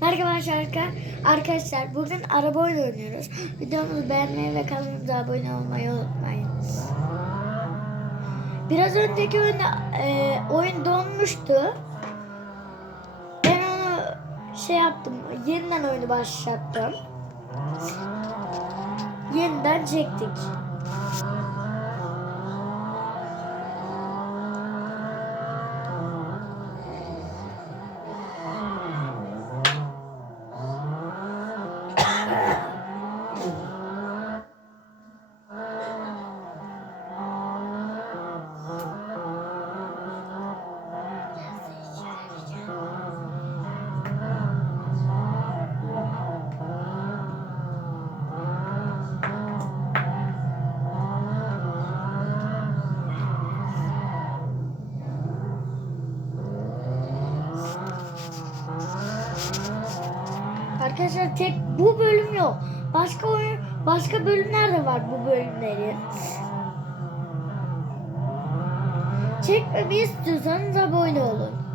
Merhaba arkadaşlar. Arkadaşlar bugün araba oyunu oynuyoruz. Videomuzu beğenmeyi ve kanalımıza abone olmayı unutmayın. Biraz önceki oyunda e, oyun donmuştu. Ben onu şey yaptım. Yeniden oyunu başlattım. Yeniden çektik. Arkadaşlar tek bu bölüm yok. Başka oyun, başka bölümler de var bu bölümlerin. Çekmemi istiyorsanız abone olun.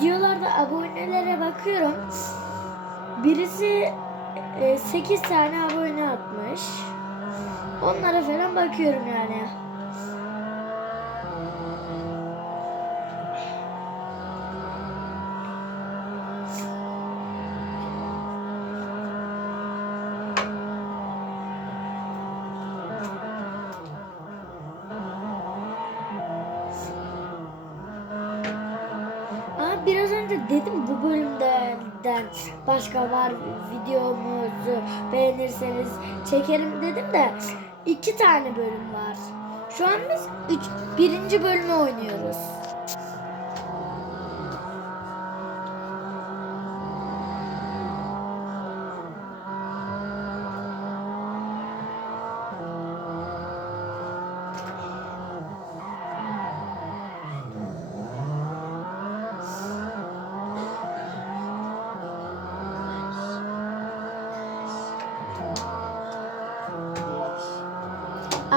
Videolarda abonelere bakıyorum. Birisi 8 tane abone atmış. Onlara falan bakıyorum yani. Önce dedim bu bölümden başka var videomuzu beğenirseniz çekerim dedim de iki tane bölüm var. Şu an biz üç, birinci bölümü oynuyoruz.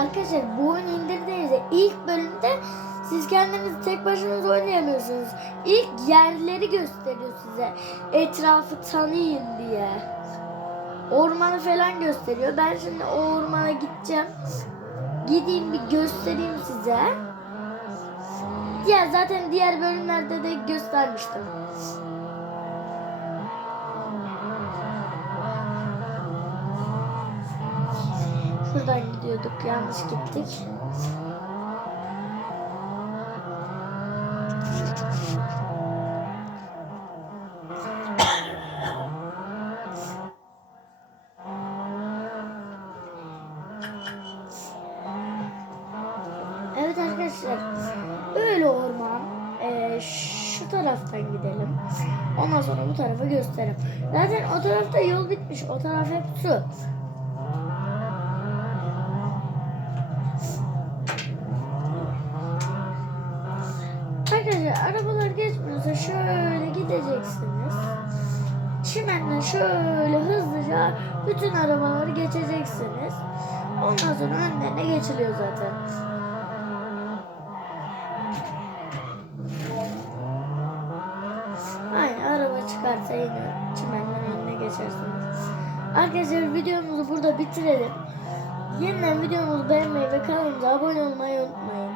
Arkadaşlar bu oyunu indirdiğinizde ilk bölümde siz kendiniz tek başınıza oynayamıyorsunuz. İlk yerleri gösteriyor size. Etrafı tanıyın diye. Ormanı falan gösteriyor. Ben şimdi o ormana gideceğim. Gideyim bir göstereyim size. Ya zaten diğer bölümlerde de göstermiştim. Şuradan gidiyorduk. Yanlış gittik. Evet arkadaşlar. Böyle orman. Ee, şu taraftan gidelim. Ondan sonra bu tarafa göstereyim. Zaten o tarafta yol bitmiş. O taraf hep su. Arkadaşlar arabalar geçmiyorsa şöyle gideceksiniz. Çimenden şöyle hızlıca bütün arabaları geçeceksiniz. Ondan sonra önlerine geçiliyor zaten. Aynen araba çıkarsa yine çimenden önüne geçersiniz. Arkadaşlar videomuzu burada bitirelim. Yeniden videomuzu beğenmeyi ve kanalımıza abone olmayı unutmayın.